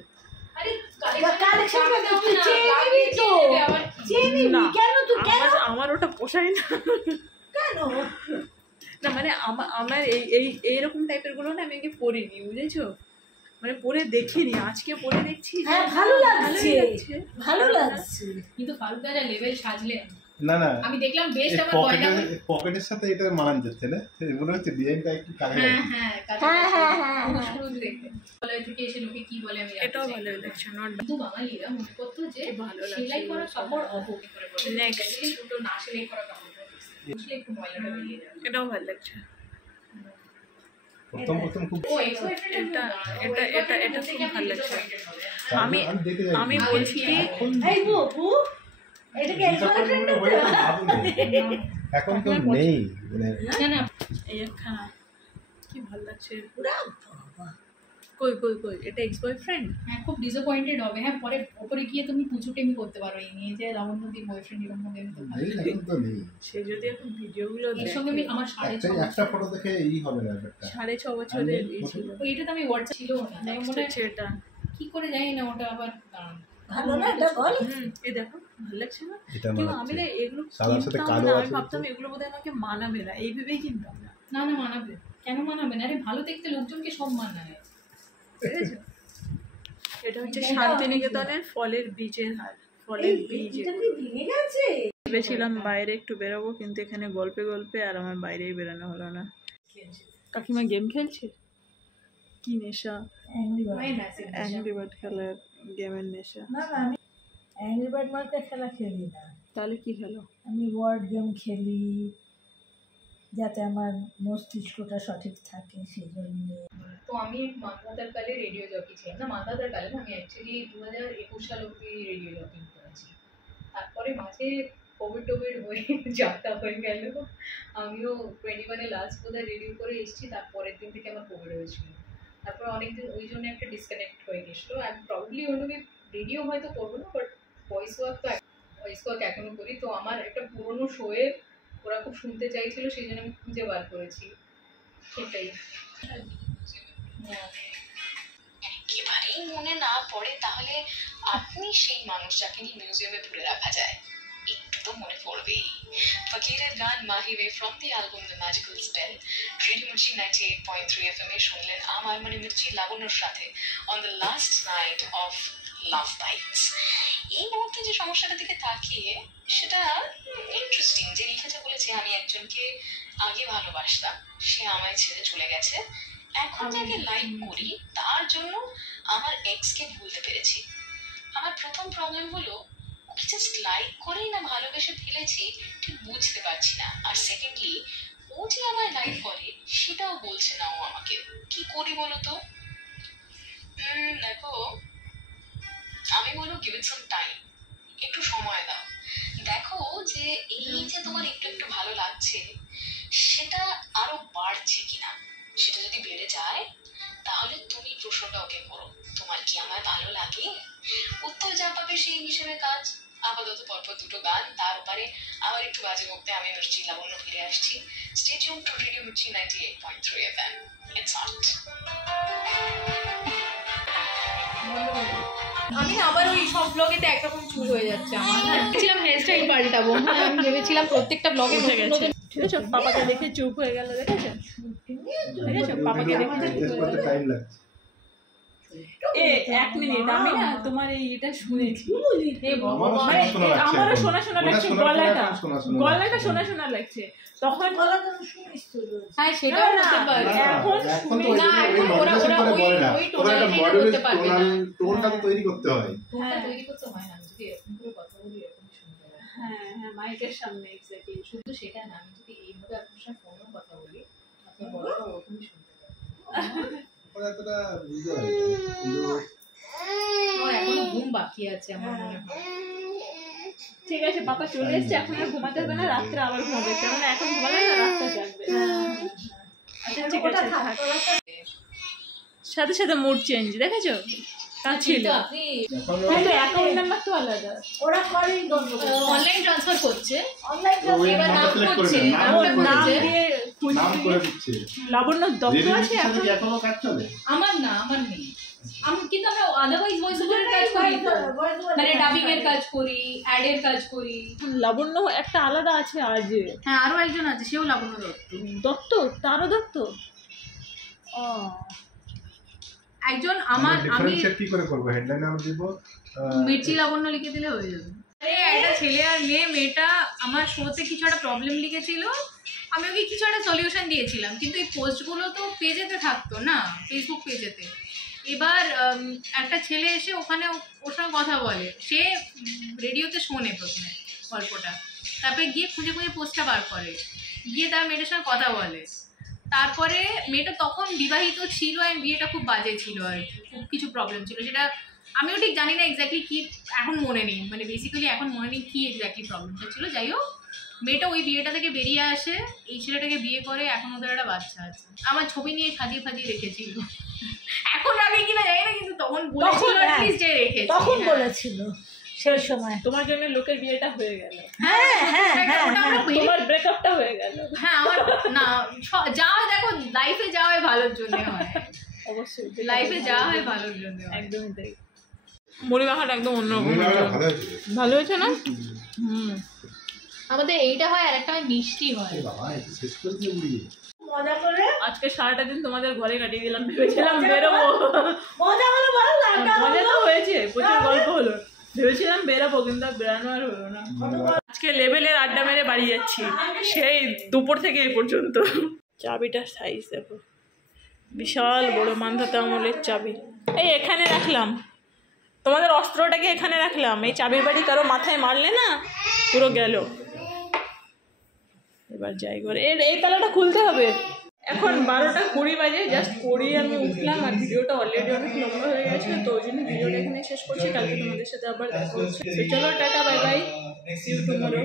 আরে কালেকশন করতে তুই চেয়ে নিবি তো। চেয়ে নিবি না, কেন তুই কেন? আমার ওটা পোষায় না। কেন? না মানে আমার এইরকম টাইপের গুলো না আমি আগে পড়িনি, বুঝেছো, মানে পড়ে দেখিনি, আজকে পড়ে দেখছি। হ্যাঁ ভালো লাগছে, ভালো লাগছে। কিন্তু ফারুক দাদা লেভেল সাজলে না না, আমি দেখলাম বেস্ট আমার গয়না। পকেটের সাথে এটা মানান যাচ্ছে না, মনে হচ্ছে ডিজাইনটা একটু কাজে হ্যাঁ লাগছে। হ্যাঁ পুরুষ দেখতে কলেজ থেকে এসে লোকে কি বলে আমি এটাও ভালো লাগছে না। কিন্তু বাঙালিরা মনে করতো যে ভালো লাগছে। সেলাই করা কাপড় অপকি করে পড়ে। Next. দুটো না সেলাই করা কাপড় বুঝলে একটু ময়লাটা বেরিয়ে যাবে। এটাও ভালো লাগছে। প্রথম খুব ও এটা এটা খুব ভালো লাগছে। আমি দেখে যাই। আমি বলছি কি এই বউ এটা কি এক্সপেরিমেন্ট এখন তো নেই মানে না না এই একখানা কি ভালো লাগছে। পুরা বাবা। কই কই কই এটা এক্স বয়ফ্রেন্ড? হ্যাঁ খুব ডিসঅ্যাপয়েন্টেড হবে। হ্যাঁ পরে ওপরে গিয়ে তুমি পুচুটেমি করতে পারো এই নিয়ে যে লাবণ্যদীর বয়ফ্রেন্ড এরকম হবে আমি তো ভাবি। নেই, এখন তো নেই। সে যদি এখন ভিডিওগুলো এর সঙ্গে আমি আমার একটা ফটো দেখে এই হবে না ব্যাপারটা। 6.5 বছরের ছিল। এটা তো আমি হোয়াটসঅ্যাপ ছিল না তাই নেক্সট মনে হচ্ছে এটা। কি করে জানি না ওটা আবার দাঁড়ান। ভালো না এটা বল। এই দেখো ভালো লাগছে না? এটা কিন্তু মানাচ্ছে। আমি না এগুলো সাদার সাথে কিনতাম কালো না, আমি আছে। ভাবতাম এগুলো বোধহয় আমাকে মানাবে না, এই ভেবেই কিনতাম না। না না মানাবে, কেন মানাবে না? আরে ভালো দেখতে লোকজনকে সব মানায়। বুঝেছো? এটা হচ্ছে শান্তিনিকেতনের ফলের বীজের হার, ফলের বীজ। এটা কি ভেঙে গেছে? ভেবেছিলাম বাইরে একটু বেরোবো, কিন্তু এখানে গল্পে গল্পে আর আমার বাইরেই বেরোনো হলো না। কাকিমা গেম খেলছে? কি নেশা? অ্যাংরি বার্ড খেলার গেমের নেশা। না না আমি অ্যাংরি বার্ড মার্কা খেলা খেলি না, তাহলে কি খেলো? আমি ওয়ার্ড গেম খেলি যাতে আমার মস্তিষ্কটা সঠিক থাকে সেই জন্য। তো আমি মান্ধাতার কালে রেডিও জকি ছিলাম, না মান্ধাতার কালে না, আমি অ্যাকচুয়ালি 2021 সাল অব্দি রেডিও জকি করেছি। তারপরে মাঝে কোভিড হয়ে যাত্রা হয়ে গেল। আমিও 21-এ লাস্ট বোধহয় রেডিও করে এসেছি, তারপরের দিন থেকে আমার কোভিড হয়েছিল। তারপর অনেকদিন ওই জন্য একটা ডিসকানেক্ট হয়ে গেছিলো। আমি প্রবলি ওটাকে রেডিও হয়তো করবো না, বাট ভয়েস ওয়ার্ক এখনও করি। তো আমার একটা পুরোনো শোয়ে ওরা খুব শুনতে চাইছিল, সেই জন্য আমি খুঁজে বার করেছি। সেটাই একেবারেই মনে না পড়ে তাহলে আপনি সেই মানুষ যাকে নিয়ে মিউজিয়ামে পুরে রাখা যায়, একটু তো মনে পড়বেই। ফকিরের গান মাহিবে from the album the magical spell radio Mirchi 98.3 FM এ শুনলেন আমার মানে মির্চি লাবণ্যর সাথে on the last night of love bites. এই মুহূর্তে যে সমস্যাটার দিকে তাকিয়ে সেটা ইন্টারেস্টিং, যে লিখেছে বলেছে আমি একজনকে আগে ভালোবাসতাম, সে আমায় ছেড়ে চলে গেছে, এখন যাকে লাইক করি তার জন্য আমার এক্সকে ভুলতে পেরেছি। আমার প্রথম প্রবলেম হলো ওকে জাস্ট লাইক করেই না ভালোবেসে ফেলেছি ঠিক বুঝতে পারছি না। আর সেকেন্ডলি ও যে আমায় লাইক করে সেটাও বলছে না ও আমাকে। কি করি বলো তো? দেখো আমি বলবো গিভ ইট সাম টাইম, একটু সময় দাও, দেখো যে এই যে তোমার একটু একটু ভালো লাগছে সেটা আরো বাড়ছে কিনা। সেটা যদি বেড়ে যায় তাহলে তুমি প্রশ্নটা ওকে করো, তোমার কি আমায় ভালো লাগে? উত্তর যা পাবে সেই হিসেবে কাজ। আপাতত পরপর দুটো গান, তার উপরে আবার একটু বাজে বকতে আমি মির্চি লাবণ্য ফিরে আসছি। Stay tuned two radio Mirchi 98.3 FM। It's art. আমি আবার ওই সব ব্লগেতে একরকম চুল হয়ে যাচ্ছে আমার। ভেবেছিলাম হেয়ার স্টাইল পাল্টাবো, আমি ভেবেছিলাম প্রত্যেকটা ব্লগে উঠে গেছে। ঠিক আছে, পাপাকে দেখে চুপ হয়ে গেল, দেখেছো? দেখেছো পাপাকে দেখে চুপ হয়ে গেল। টাইম লাগছে। এক মিনিট, আমি না তোমার এটা শুনেছি, আমারও শোনা শোনা লাগছে। গলাটা শোনা শোনা লাগছে তখন। গলাটা শুনিস তো রোজ। হ্যাঁ সেটাও হতে পারে। এখন এখন তো না, এখন ওরা বলে না, ওই ওরা একটা টোনালিটি মডেলের করতে পারবে না। টোনটা তো তৈরি করতে হয়। টোনটা তৈরি করতে হয় না, আমি যদি এরকম করে কথা বলি এরকম শুনতে হয়। হ্যাঁ হ্যাঁ মাইকের সামনে এক্স্যাক্টলি। শুধু সেটা না, আমি যদি এইভাবে আপনার সাথে ফোনেও কথা বলি আপনার গলাটা ওরকমই শুনতে পাবেন। ওরা এতটা বুঝতে পারে না, কিন্তু আমার এখনো ঘুম বাকি আছে আমার মনে হয়। ঠিক আছে, পাপা চলে এসছে, এখন আর ঘুমাতে হবে না, রাত্রে আবার ঘুমাবে, কেননা এখন ঘুমালে না রাতটা জাগবে। আচ্ছা ঠিক আছে, থাক। সাথে সাথে মুড চেঞ্জ, দেখেছো? কিন্তু আপনি অ্যাকাউন্ট নাম্বার তো আলাদা। ওরা করে অনলাইন ট্রান্সফার করছে, অনলাইন এবার নাম করছে, নাম দিয়ে লাবণ্য দত্ত আছে এখন। আমার না, আমার নেই। কিন্তু আমরা আদারওয়াইজ ভয়েস ওভারের কাজ করি তো, মানে ডাবিং এর কাজ করি, অ্যাড এর কাজ করি। লাবণ্য একটা আলাদা আছে আজ। হ্যাঁ, আরো একজন আছে, সেও লাবণ্য দত্ত। দত্ত, তারও দত্ত। ও একজন আমার, আমি কি করে করব, হেডলাইনে আমি দিব মির্চি লাবণ্য লিখে দিলে হয়ে যাবে। একটা ছেলে আর মেয়েটা আমার শোতে কিছু একটা প্রবলেম লিখেছিল, আমি ওকে কিছু একটা সলিউশন দিয়েছিলাম, কিন্তু এই পোস্টগুলো তো পেজেতে থাকতো না, ফেসবুক পেজেতে। এবার একটা ছেলে এসে ওখানে ওর সঙ্গে কথা বলে, সে রেডিওতে শোনে প্রথমে গল্পটা, তারপরে গিয়ে খুঁজে খুঁজে পোস্টটা বার করে, গিয়ে তার মেয়েটার সঙ্গে কথা বলে। তারপরে মেয়েটা তখন বিবাহিত ছিল, আর বিয়েটা খুব বাজে ছিল আর খুব কিছু প্রবলেম ছিল, সেটা আমিও ঠিক জানি না এক্স্যাক্টলি কী, এখন মনে নেই, মানে বেসিক্যালি এখন মনে নেই কী এক্স্যাক্টলি প্রবলেমটা ছিল। যাই হোক, মেয়েটা ওই বিয়েটা থেকে বেরিয়ে আসে, এই ছেলেটাকে বিয়ে করে, এখন ওদের একটা বাচ্চা আছে। আমার ছবি নিয়ে সাজিয়ে ফাজিয়ে রেখেছিল, এখন আগে কিনা জানি না, কিন্তু তখন বলেছিল অ্যাটলিস্ট যে রেখেছি। তখন বলেছিল সেই সময় তোমার জন্য লোকের বিয়েটা হয়ে গেল। হ্যাঁ হ্যাঁ হ্যাঁ, তোমার ব্রেকআপটা হয়ে গেল। হ্যাঁ আমার না, যা দেখো লাইফে যাওয়া হয় ভালোর জন্য হয়, অবশ্যই লাইফে যাওয়া হয় ভালোর জন্য। একদমই তাই। মুড়ি মাখাটা একদম অন্যরকম। ভালো হয়েছে না? আমাদের এইটা হয়, আর একটা হয় মিষ্টি হয়। মজা করে আজকে সারাটা দিন তোমাদের ঘরে কাটিয়ে দিলাম, ভেবেছিলাম বেরোবো। মজা হলো বলো, মজা তো হয়েছে, প্রচুর গল্প হলো, ভেবেছিলাম বেরোবো, কিন্তু বেরানো আর হলো না। আজকে লেভেলের আড্ডা মেরে বাড়ি যাচ্ছি, সেই দুপুর থেকে এ পর্যন্ত। চাবিটার সাইজ দেখো, বিশাল বড় মান্ধাতা আমলের চাবি। এই এখানে রাখলাম, তোমাদের অস্ত্রটাকে এখানে রাখলাম, এই চাবির বাড়ি কারো মাথায় মারলে না পুরো গেল। এবার যাই করে এই তালাটা খুলতে হবে। এখন 12:20 বাজে, জাস্ট পড়িয়ে আমি উঠলাম, আর ভিডিওটা অলরেডি অনেক লম্বা হয়ে গেছে, তো ওই জন্য ভিডিওটা এখানে শেষ করছি। কালকে তোমাদের সাথে আবার দেখা হচ্ছে। চলো tata, bye bye, see you tomorrow.